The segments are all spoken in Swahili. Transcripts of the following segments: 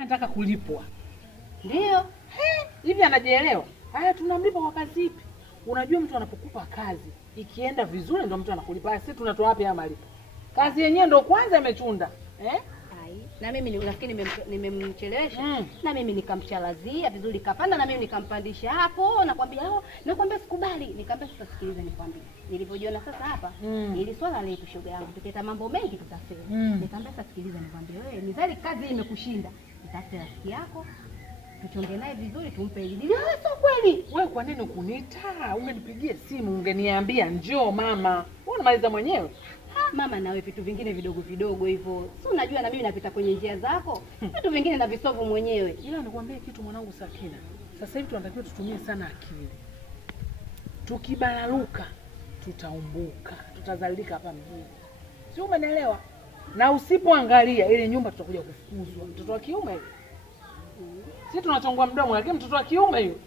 Anataka kulipwa. Ndio. Hivi anajielewa? Haya, tunamlipa kwa kazi ipi? Unajua mtu anapokupa kazi, ikienda vizuri ndio mtu anakulipa. Sisi tunatoa wapi haya malipo? Kazi yenyewe ndio kwanza imechunda. Na mimi nafikiri nimemchelewesha. Na mimi nikamchalazia vizuri kapanda, na mimi nikampandisha hapo, nakwambia sikubali. Nikamwambia sasa sikiliza nikwambie. Nilipojiona sasa hapa, ili swala letu shoga yangu tuketa mambo mengi tutasema. Nikamwambia sasa sikiliza nikwambie, wewe mizali kazi imekushinda. Nitafute rafiki yako, tuchonge naye vizuri tumpe ile. Sio kweli. Wewe kwa nini ukuniita? Ungenipigia simu, ungeniambia njoo mama. Wewe unamaliza mwenyewe. Mama, nawe vitu vingine vidogo vidogo hivyo. Si unajua na mimi napita kwenye njia zako. Vitu vingine na visovu mwenyewe. Ila nikwambie kitu mwanangu Sakina. Sasa hivi tunatakiwa tutumie sana akili. Tukibararuka tutaumbuka, tutazalilika hapa mjini. Sio, umenielewa? Na usipoangalia ile nyumba tutakuja kufukuzwa. Mtoto wa kiume yule. Sisi tunachongwa mdomo, lakini mtoto wa kiume yule.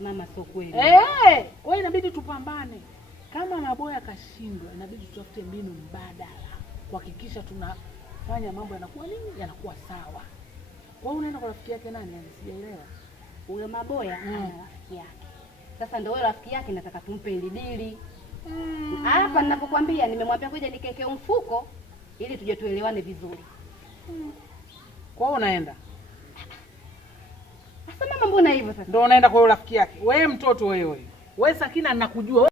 Mama, sio kweli. Kwa hiyo inabidi tupambane. Kama Maboya kashindwa, inabidi tutafute mbinu mbadala kuhakikisha tunafanya mambo yanakuwa nini? Yanakuwa sawa. Kwa hiyo unaenda kwa rafiki yake nani? Sijaelewa. Huyo Maboya ana rafiki yake. Sasa ndio wewe rafiki yake nataka tumpe ile dili. Hapa ninapokuambia nimemwambia kuja nikeke mfuko ili tuje tuelewane vizuri. Kwa hiyo unaenda. Sasa mama, mbona hivyo sasa? Ndio unaenda kwa yule rafiki yake. Wewe mtoto wewe. Wewe Sakina, ninakujua.